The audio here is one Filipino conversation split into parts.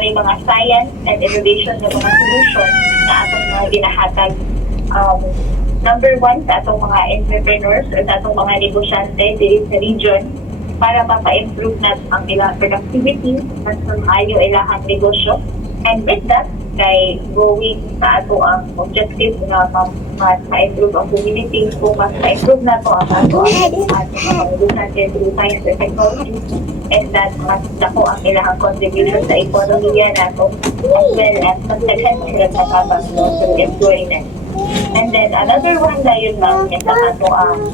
may mga science and innovation na mga solution na atong mga ginahatag. Number one, sa atong mga entrepreneurs o sa atong mga negosyante dito sa region para mapa-improve natin ang ilang productivity at maayo ilahang negosyo. And with that, kay going sa ato ang objective na mas ma-improve ang community o mas ma-improve na to ang ato ang mga negosyante through science and technology, and that mas dako ang ilahang contribution sa ekonomiya nato as well as pagdaghan sila sa tabang through employment. And then another one na yun lang sa ato ang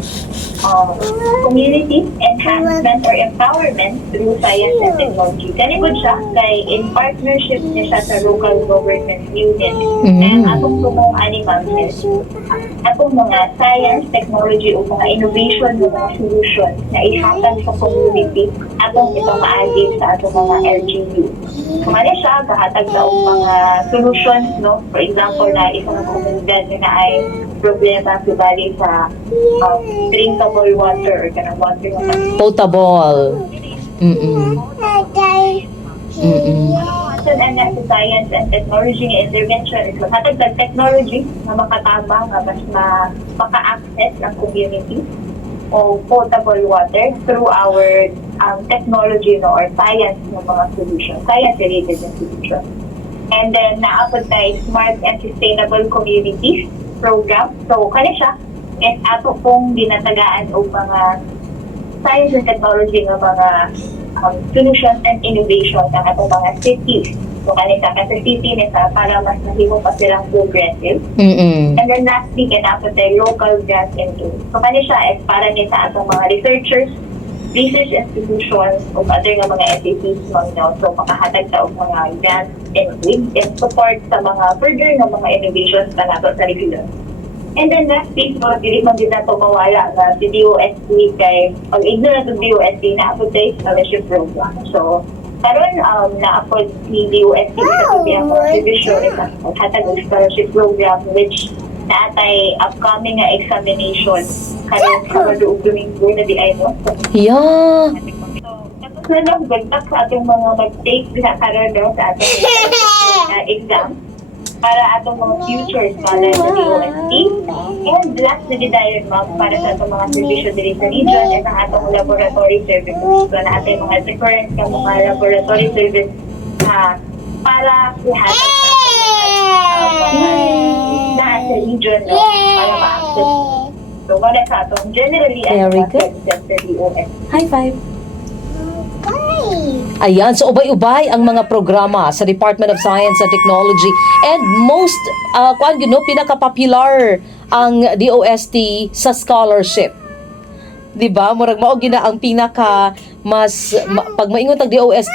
community enhancement or empowerment through science and technology. Kanipod siya kay in partnership niya siya sa local government union and atong tumong animal health. Atong mga science, technology o mga innovation o mga solution na ihatag sa community atong itong maagin sa atong mga LGU. Kumali siya, kahatag sa mga solutions, no? For example, na isang komunidad na ay problema subali sa drinkable water or kanang water na potable. And sa science and technology nga intervention is maghatag sa technology na makatabang nga mas maka-access ang community o potable water through our technology no, or science ng mga solution, science-related na solution. And then, naapod tayo Smart and Sustainable Communities program. So, kani siya, and ato pong dinatagaan o mga science and technology ng mga solutions and innovation ng atong mga cities. So, kani sa city nila para mas mahimo pa silang progressive. And then lastly, kinapod tayo local grant and aid. So, kani siya, para ni sa atong mga researchers, research institutions o other nga mga entities no? So makahatag sa mga grants and aid and support sa mga further nga mga innovations na nato sa region. And then lastly, so dili man din nato mawala na si DOST kay pag ignorant ng DOST na ako tayo scholarship program. So karon naapod si DOST sa tubiyang contribution sa hatag ng scholarship program which natay upcoming nga examination karon sa Domingo na di ay mo. Yeah. Tapos na lang, bagtak sa ating mga mag-take na karon sa ating exam para atong mga future scholars sa DOST. And last na din ma'am para sa atong mga servisyo diri sa region at ang atong laboratory services. So na ating mga different ka mga laboratory service para ihatag sa sa region no, para ma-access. So, wala sa atong generally Very good. High five. Ayan, so ubay-ubay ang mga programa sa Department of Science and Technology and most, pinaka-popular ang DOST sa scholarship. Diba? Murag mao gina ang pinaka pag maingon tag DOST,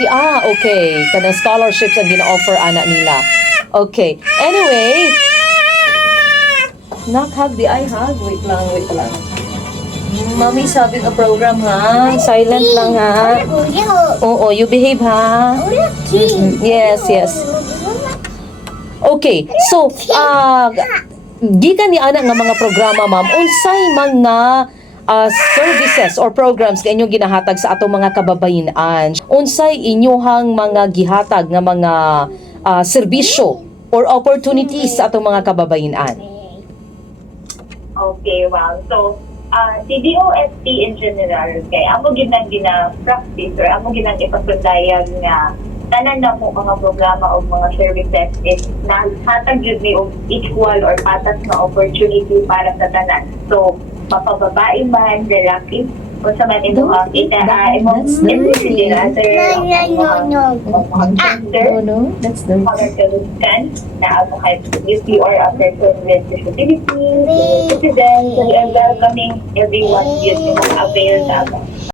okay, kanang scholarships ang gina-offer ana nila. Okay. Anyway, hug di ay hug. Wait lang. Mami, sabi ka program ha. Silent lang ha. Oo, you behave ha. Yes. Okay, so, gikan ni ana nga mga programa, ma'am, unsay mga services or programs nga inyong ginahatag sa atong mga kababayan? Unsay inyohang mga gihatag nga mga serbisyo or opportunities sa atong mga kababayan? Okay, wow. So, si DOST in general, kay amo ginang gina-practice or amo ginang ipasundayan nga tanan na mo mga programa o mga services is nahatag yun ni equal or patas na opportunity para sa tanan. So, mapababae man, lalaki, o sa man ito imong interested other contractor, pangagkaluskan na ako kahit if you are a person with disability, citizen, so we are welcoming everyone yun yung avail sa ako.